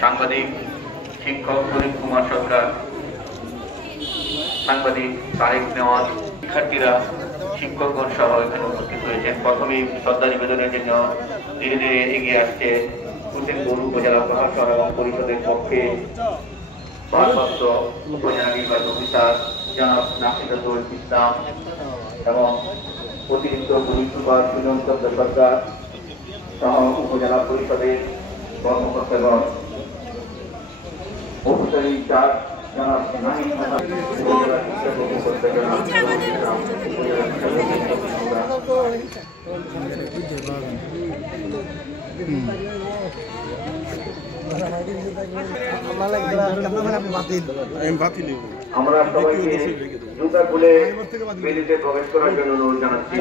সাংবাদিক শিক্ষক প্রদীপ কুমার সরকার, সাংবাদিক তারেক নেওয়াজ, শিক্ষার্থীরা, শিক্ষকগণ সহ এখানে উপস্থিত হয়েছেন। প্রথমেই শ্রদ্ধা নিবেদনের জন্য ধীরে ধীরে এগিয়ে আসছে হোসেনপুর উপজেলা প্রশাসন এবং পরিষদের পক্ষে ভারপ্রাপ্ত উপজেলা নির্বাচন অফিসার জনাব নাসিরুল ইসলাম এবং অতিরিক্ত পুলিশ সুপার সুজন চন্দ্র সরকার সহ উপজেলা পরিষদের কর্মকর্তাগণ, অফিসার ইনচার্জ জনাব নাহিদ হাসান, উপজেলা শিক্ষা কর্মকর্তা জনাব আমরা সবাইকে জুতা খুলে বেদিতে প্রবেশ করার জন্য অনুরোধ জানাচ্ছি।